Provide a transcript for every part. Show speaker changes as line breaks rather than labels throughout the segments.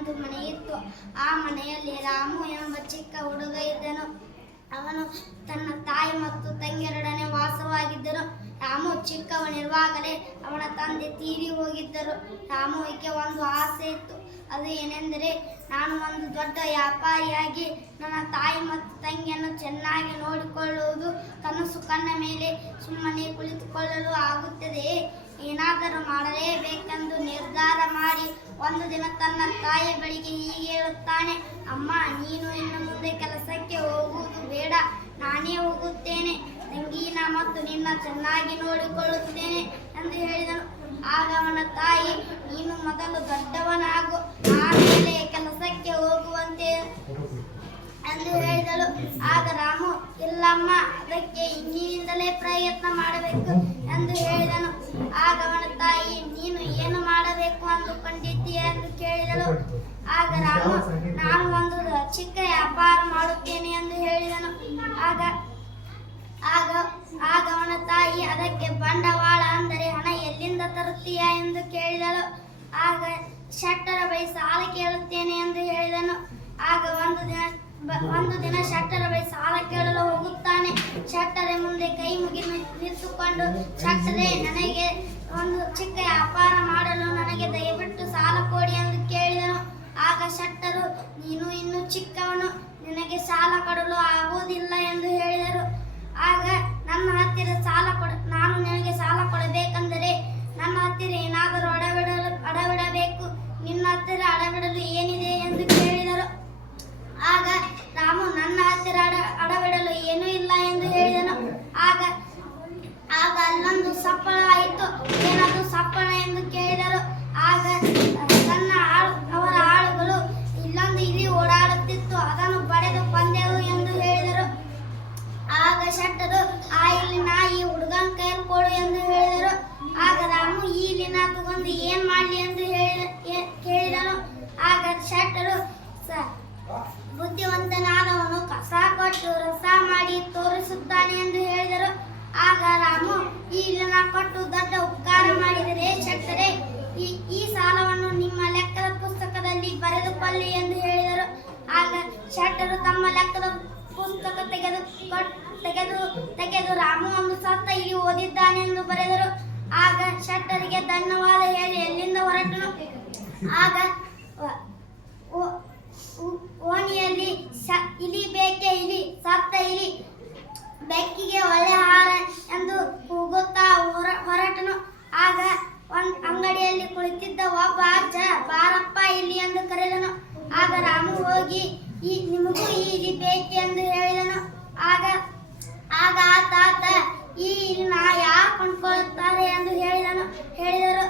ಒಂದು ಮನೆಯಿತ್ತು ಆ ಮನೆಯಲ್ಲಿ ರಾಮು ಎಂಬ ಚಿಕ್ಕ ಹುಡುಗ ಇದ್ದನು. ಅವನು ತನ್ನ ತಾಯಿ ಮತ್ತು ತಂಗಿಯರೊಡನೆ ವಾಸವಾಗಿದ್ದನು. ರಾಮು ಚಿಕ್ಕವನಿರುವಾಗಲೇ ಅವನ ತಂದೆ ತೀರಿ ಹೋಗಿದ್ದರು. ರಾಮುವಿಗೆ ಒಂದು ಆಸೆ ಇತ್ತು. ಅದು ಏನೆಂದರೆ, ನಾನು ಒಂದು ದೊಡ್ಡ ವ್ಯಾಪಾರಿಯಾಗಿ ನನ್ನ ತಾಯಿ ಮತ್ತು ತಂಗಿಯನ್ನು ಚೆನ್ನಾಗಿ ನೋಡಿಕೊಳ್ಳುವುದು. ಕನಸು ಕಣ್ಣ ಮೇಲೆ ಸುಮ್ಮನೆ ಕುಳಿತುಕೊಳ್ಳಲು ಆಗುತ್ತದೆಯೇ? ಏನಾದರೂ ಮಾಡಲೇಬೇಕೆಂದು ನಿರ್ಧಾರ ಮಾಡಿ ಒಂದು ದಿನ ತನ್ನ ತಾಯಿ ಬಳಿಗೆ ಹೀಗೆ ಹೇಳುತ್ತಾನೆ, ಅಮ್ಮ, ನೀನು ಇನ್ನು ಮುಂದೆ ಕೆಲಸಕ್ಕೆ ಹೋಗುವುದು ಬೇಡ. ನಾನೇ ಹೋಗುತ್ತೇನೆ. ತಂಗಿನ ಮತ್ತು ನಿನ್ನ ಚೆನ್ನಾಗಿ ನೋಡಿಕೊಳ್ಳುತ್ತೇನೆ ಎಂದು ಹೇಳಿದನು. ಆಗ ಅವನ ತಾಯಿ, ನೀನು ಮೊದಲು ದೊಡ್ಡವನಾಗು, ಆಮೇಲೆ ಕೆಲಸಕ್ಕೆ ಹೋಗುವಂತೆ ಎಂದು ಹೇಳಿದಳು. ಆಗ ರಾಮು, ಇಲ್ಲಮ್ಮ, ಅದಕ್ಕೆ ಇಂದಿನಿಂದಲೇ ಪ್ರಯತ್ನ ಮಾಡಬೇಕು ಎಂದು ಹೇಳಿದನು. ಆಗ ಅವನ ತಾಯಿ ಮಾಡಬೇಕು ಅಂದುಕೊಂಡಿದ್ದೀಯ ಎಂದು ಕೇಳಿದಳು. ಆಗ ರಾಮ ನಾನು ಒಂದು ಚಿಕ್ಕ ವ್ಯಾಪಾರ ಮಾಡುತ್ತೇನೆ ಎಂದು ಹೇಳಿದನು. ಆಗ ಆಗ ಆಗ ಅವನ ತಾಯಿ ಅದಕ್ಕೆ ಬಂಡವಾಳ ಅಂದರೆ ಹಣ ಎಲ್ಲಿಂದ ತರುತ್ತೀಯಾ ಎಂದು ಕೇಳಿದಳು. ಆಗ ಶೆಟ್ಟರ ಬಳಿ ಸಾಲ ಕೇಳುತ್ತೇನೆ ಎಂದು ಹೇಳಿದನು. ಆಗ ಒಂದು ದಿನ ಒಂದು ದಿನ ಶೆಟ್ಟರ ಬಳಿ ಸಾಲ ಕೇಳಲು ಹೋಗುತ್ತಾನೆ. ಶೆಟ್ಟರ ಮುಂದೆ ಕೈ ಮುಗಿ ನಿಂತುಕೊಂಡು ಶೆಟ್ಟರೆ ನನಗೆ ಒಂದು ಚಿಕ್ಕ ವ್ಯಾಪಾರ ಮಾಡಲು ನನಗೆ ದಯವಿಟ್ಟು ಸಾಲ ಕೊಡಿ ಎಂದು ಕೇಳಿದನು. ಆಗ ಶೆಟ್ಟರು, ನೀನು ಇನ್ನು ಚಿಕ್ಕವನು, ನಿನಗೆ ಸಾಲ ಕೊಡಲು ಆಗುವುದಿಲ್ಲ ಎಂದು ಹೇಳಿದರು. ಆಗ ನನ್ನ ಹತ್ತಿರ ಸಾಲ ಕೊಡ, ನಾನು ನಿನಗೆ ಸಾಲ ಕೊಡಬೇಕೆಂದರೆ ನನ್ನ ಹತ್ತಿರ ಏನಾದರೂ ಅಡವಿಡಲು, ಅಡವಿಡಬೇಕು. ನಿನ್ನ ಹತ್ತಿರ ಅಡವಿಡಲು ಏನಿದೆ ಎಂದು ಹೇಳಿದರು ಆಗ ಶೆಟ್ಟರು ತಮ್ಮ ಲೆಕ್ಕದ ಪುಸ್ತಕ ತೆಗೆದು ತೆಗೆದು ತೆಗೆದು ರಾಮು ಒಂದು ಸತ್ತ ಇಲ್ಲಿ ಓದಿದ್ದಾನೆ ಎಂದು ಬರೆದರು. ಆಗ ಶೆಟ್ಟರಿಗೆ ಧನ್ಯವಾದ ಹೇಳಿ ಎಲ್ಲಿಂದ ಹೊರಟನು? ಆಗ ವ- ಓ- ಓ- ಓಣಿಯಲ್ಲಿ ಸ- ಇಲಿ ಬೇಕೆ ಇಲಿ ಸತ್ತ ಇಲಿ ಬೆಕ್ಕಿಗೆ ಒಳ್ಳೆ ಆಹಾರ ಎಂದು ಕೂಗುತ್ತಾ ಹೊರ- ಹೊರಟನು ಆಗ ಒಂದ್ ಅಂಗಡಿಯಲ್ಲಿ ಕುಳಿತಿದ್ದ ಒಬ್ಬ ಅಜ್ಜ ಬಾರಪ್ಪ ಇಲ್ಲಿ ಎಂದು ಕರೆದನು ಆಗ ರಾಮು ಹೋಗಿ, ಈ ನಿಮಗೂ ಈ ಇಲಿ ಬೇಕು? ಎಂದು ಹೇಳಿದನು. ಆಗ ಆಗ ತಾತ ಈ ಇಲಿನ ಯಾರು ಕೊಂಡ್ಕೊಳ್ಳುತ್ತಾರೆ? ಎಂದು ಹೇಳಿದನು. ಹೇಳಿದರು.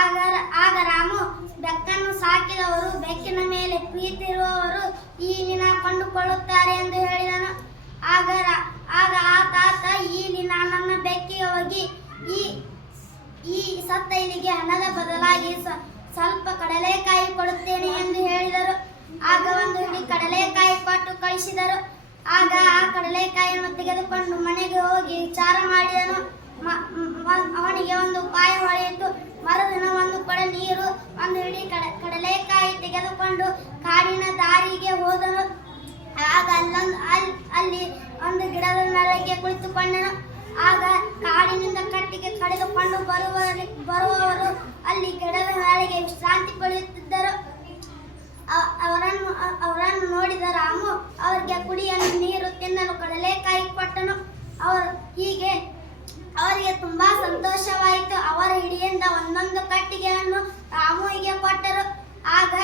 ಆಗ ಆಗ ರಾಮು, ಬೆಕ್ಕನ್ನು ಸಾಕಿದವರು, ಬೆಕ್ಕಿನ ಮೇಲೆ ಪ್ರೀತಿ ಇರುವವರು ಈ ಇಲಿನ ಕೊಂಡುಕೊಳ್ಳುತ್ತಾರೆ ಎಂದು ಹೇಳಿದನು. ಆಗ ಆಗ ಆ ತಾತ ಈ ಇಲಿನ ನನ್ನ ಬೆಕ್ಕಿಗೆ ಹೋಗಿ, ಈ ಈ ಸತ್ತ ಇಲ್ಲಿಗೆ ಹಣದ ಬದಲಾಗಿ ಸ್ವಲ್ಪ ಕಡಲೆಕಾಯಿ ಕೊಡುತ್ತೇನೆ ಎಂದು ಹೇಳಿದರು. ಆಗ ಒಂದು ಹಿಡಿ ಕಡಲೆಕಾಯಿ ಕೊಟ್ಟು ಕಳಿಸಿದರು. ಆಗ ಆ ಕಡಲೆಕಾಯಿಯನ್ನು ತೆಗೆದುಕೊಂಡು ಮನೆಗೆ ಹೋಗಿ ವಿಚಾರ ಮಾಡಿದನು. ಅವನಿಗೆ ಒಂದು ಉಪಾಯ ಹೊಳೆಯಿತು. ಮರುದಿನ ಒಂದು ಕೊಡ ನೀರು, ಒಂದು ಹಿಡಿ ಕಡ, ಕಡಲೆಕಾಯಿ ತೆಗೆದುಕೊಂಡು ಕಾಡಿನ ದಾರಿಗೆ ಹೋದನು. ಆಗ ಅಲ್ಲೊಂದು ಅಲ್ಲಿ ಅಲ್ಲಿ ಒಂದು ಗಿಡದ ನೆಲಕ್ಕೆ ಕುಳಿತುಕೊಂಡನು. ಆಗ ಕಾಡಿನಿಂದ ಕಟ್ಟಿಗೆ ಕಡಿದುಕೊಂಡು ಬರುವ ಬರುವವರು ಅಲ್ಲಿ ಗಿಡದ ನೆಲೆಗೆ ವಿಶ್ರಾಂತಿ ಪಡೆಯುತ್ತಿದ್ದರು. ಅವರನ್ನು ಅವರನ್ನು ನೋಡಿದ ರಾಮು, ಅವರಿಗೆ ಕುಡಿಯಲು ನೀರು ತಿನ್ನಲು ಕಡಲೆಕಾಯಿ ಕೊಟ್ಟನು. ಅವರು ಹೀಗೆ ಅವರಿಗೆ ತುಂಬಾ ಸಂತೋಷವಾಯಿತು. ಅವರ ಹಿಡಿಯಿಂದ ಒಂದೊಂದು ಕಟ್ಟಿಗೆಯನ್ನು ರಾಮುವಿಗೆ ಕೊಟ್ಟರು. ಆಗ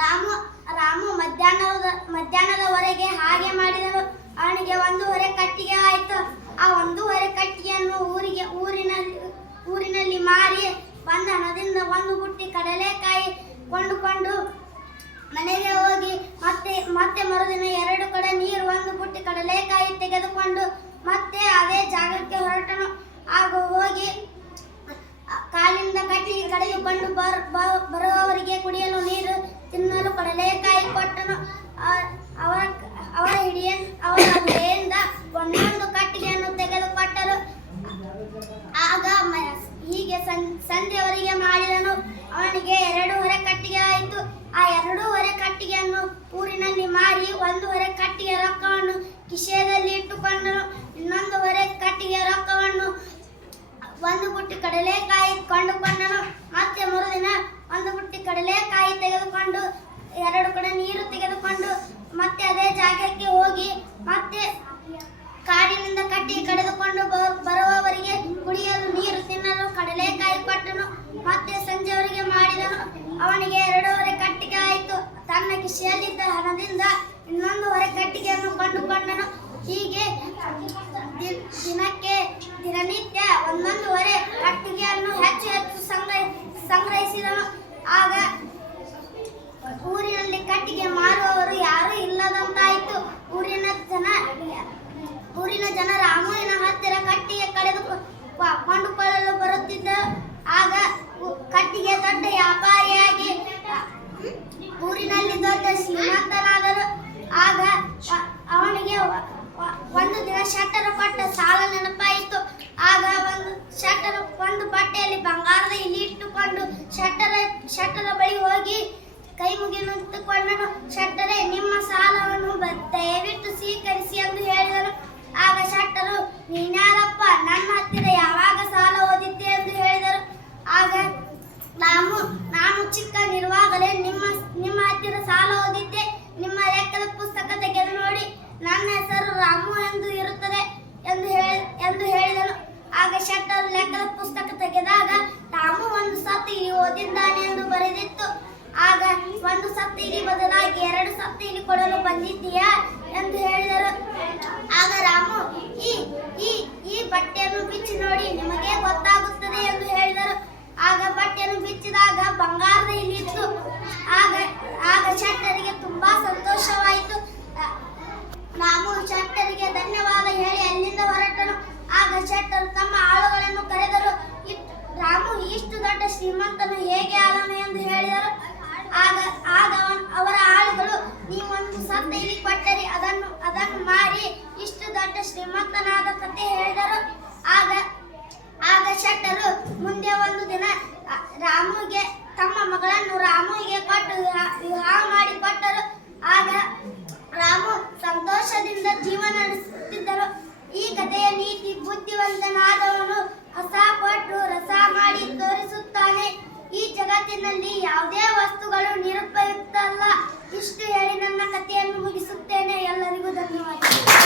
ರಾಮು ರಾಮು ಮಧ್ಯಾಹ್ನದ ಮಧ್ಯಾಹ್ನದವರೆಗೆ ಹಾಗೆ ಮಾಡಿದನು. ಅವನಿಗೆ ಒಂದೂವರೆ ಕಟ್ಟಿಗೆ ಆಯಿತು. ಆ ಒಂದೂವರೆ ಕಟ್ಟಿಗೆಯನ್ನು ಊರಿಗೆ ಊರಿನಲ್ಲಿ ಊರಿನಲ್ಲಿ ಮಾರಿ ಬಂದ ಹಣದಿಂದ ಒಂದು ಬುಟ್ಟಿ ಕಡಲೆಕಾಯಿ ಕೊಂಡುಕೊಂಡು ಮನೆಗೆ ಹೋಗಿ ಮತ್ತೆ ಮತ್ತೆ ಒಂದೂವರೆ ಕಟ್ಟಿಗೆ ರೊಕ್ಕವನ್ನು ಕಿಶೆಯಲ್ಲಿ ಇಟ್ಟುಕೊಂಡನು ಇನ್ನೊಂದೂವರೆ ಕಟ್ಟಿಗೆ ರೊಕ್ಕವನ್ನು ಒಂದು ಬುಟ್ಟಿ ಕಡಲೆಕಾಯಿ ಕೊಂಡುಕೊಂಡನು. ಮತ್ತೆ ಮರುದಿನ ಒಂದು ಬುಟ್ಟಿ ಕಡಲೆಕಾಯಿ ತೆಗೆದುಕೊಂಡು ಎರಡು ಕಡೆ ನೀರು ತೆಗೆದುಕೊಂಡು ಮತ್ತೆ ಅದೇ ಆಗ ಊರಿನಲ್ಲಿ ಕಟ್ಟಿಗೆ ಮಾರುವವರು ಯಾರೂ ಇಲ್ಲದಂತಾಯಿತು ಊರಿನ ಜನ ಊರಿನ ಜನ ರಾಮುವಿನ ಹತ್ತಿರ ಕಟ್ಟಿಗೆ ಕಳೆದು ಕೊಂಡುಕೊಳ್ಳಲು ಬರುತ್ತಿದ್ದರು ಆಗ ಉ- ಕಟ್ಟಿಗೆ ದೊಡ್ಡ ವ್ಯಾಪಾರಿಯಾಗಿ ಊರಿನಲ್ಲಿ ದೊಡ್ಡ ಶ್ರೀಮಂತನಾದರು ಆಗ ಅ- ಅವನಿಗೆ ವ- ವ- ಒಂದು ದಿನ ಶಟ್ಟರ ಕೊಟ್ಟ ಸಾಲ ನೆನಪಾಯಿತು ಆಗ ಒಂದು ಶಟ್ಟರ ಒಂದು ಬಟ್ಟೆಯಲ್ಲಿ ಬಂಗಾರದ ಇಲಿ ಇಟ್ಟುಕೊಂಡು ಶಟ್ಟರ ಶಟ್ಟರ ಬಳಿ ಹೋಗಿ ಕೈ ಮುಗಿ ನಿಂತುಕೊಂಡನು ಶಟ್ಟರೆ ನಿಮ್ಮ ಸಾಲವನ್ನು ಬ- ದಯವಿಟ್ಟು ಸ್ವೀಕರಿಸಿ ಎಂದು ಹೇಳಿದನು ಆಗ ಶಟ್ಟರು ನೀನ್ಯಾರಪ್ಪ ನನ್ನ ಹತ್ತಿರ ಯಾವಾಗ ಸಾಲ ಓದಿದ್ದೆ ಎಂದು ಹೇಳಿದರು ಆಗ ನಾನು ನಾನು ಚಿಕ್ಕನಿರುವಾಗಲೇ ನಿಮ್ಮ ನಿಮ್ಮ ಹತ್ತಿರ ಸಾಲ ಓದಿದ್ದೆ ನಿಮ್ಮ ಲೆಕ್ಕದ ಪುಸ್ತಕ ತೆಗೆದು ನೋಡಿ ನನ್ನ ಹೆಸರು ರಾಮು ಎಂದು ಇರುತ್ತದೆ ಎಂದು ಹೇಳಿ ಎಂದು ಹೇಳಿದನು ಆಗ ಶೆಟ್ಟರ್ ಲೆಕ್ಕದ ಪುಸ್ತಕ ತೆಗೆದಾಗ ರಾಮು ಒಂದು ಸತ್ತಿಗೆ ಓದಿದ್ದಾನೆ ಎಂದು ಬರೆದಿತ್ತು ಆಗ ಒಂದು ಸತ್ತಿಗೆ ಬದಲಾಗಿ ಎರಡು ಸತ್ತಿಗೆ ಕೊಡಲು ಬಂದಿದ್ದೀಯಾ ಎಂದು ಹೇಳಿದರು. ಆಗ ರಾಮು, ಈ ಈ ಈ ಬಟ್ಟೆಯನ್ನು ಬಿಚ್ಚಿ ನೋಡಿ, ನಿಮಗೆ ಗೊತ್ತಾಗುತ್ತದೆ ಎಂದು ಹೇಳಿದರು. ಆಗ ಬಟ್ಟೆಯನ್ನು ಬಿಚ್ಚಿದಾಗ ಬಂಗಾರದ ಇಲ್ಲಿತ್ತು ಆಗ ಆಗ ಶೆಟ್ಟರಿಗೆ ತುಂಬಾ ಸಂತೋಷವಾಯಿತು. ರಾಮು ಶೆಟ್ಟರಿಗೆ ಧನ್ಯವಾದ ಹೇಳಿ ಅಲ್ಲಿಂದ ಹೊರಟನು. ಆಗ ಶೆಟ್ಟರು ತಮ್ಮ ಆಳುಗಳನ್ನು ಕರೆದರು. ರಾಮು, ಇಷ್ಟು ದೊಡ್ಡ ಶ್ರೀಮಂತನು ಹೇಗೆ ಆದನು ಎಂದು ಹೇಳಿದರು. ಆಗ ಆಗ ಅವರ ಆಳುಗಳು, ನೀವೊಂದು ಸತ್ತ ಇಲ್ಲಿ ಕೊಟ್ಟರೆ ಅದನ್ನು ಅದನ್ನು ಮಾರಿ. ಇಷ್ಟು ದೊಡ್ಡ ಶ್ರೀಮಂತನಾದ ಕಥೆ ಹೇಳಿದರು. ಆಗ ಆಗ ಶೆಟ್ಟರು, ಮುಂದೆ ಒಂದು ದಿನ ರಾಮುಗೆ, ತಮ್ಮ ಮಗಳನ್ನು ರಾಮುಗೆ ಕೊಟ್ಟು ವಿವಾಹ- ಮಾಡಿ ಕೊಟ್ಟರು. ಆಗ ರಾಮು ಸಂತೋಷದಿಂದ ಜೀವನ ನಡೆಸುತ್ತಿದ್ದರು. ಈ ಕಥೆಯ ನೀತಿ, ಬುದ್ಧಿವಂತನಾದವನು ಕಸ ಈ ಜಗತ್ತಿನಲ್ಲಿ ಯಾವುದೇ ವಸ್ತುಗಳು ನಿರುಪಯುಕ್ತ ಅಲ್ಲ. ಇಷ್ಟು ಹೇಳಿ ನನ್ನ ಕಥೆಯನ್ನು ಮುಗಿಸುತ್ತೇನೆ. ಎಲ್ಲರಿಗೂ ಧನ್ಯವಾದಗಳು.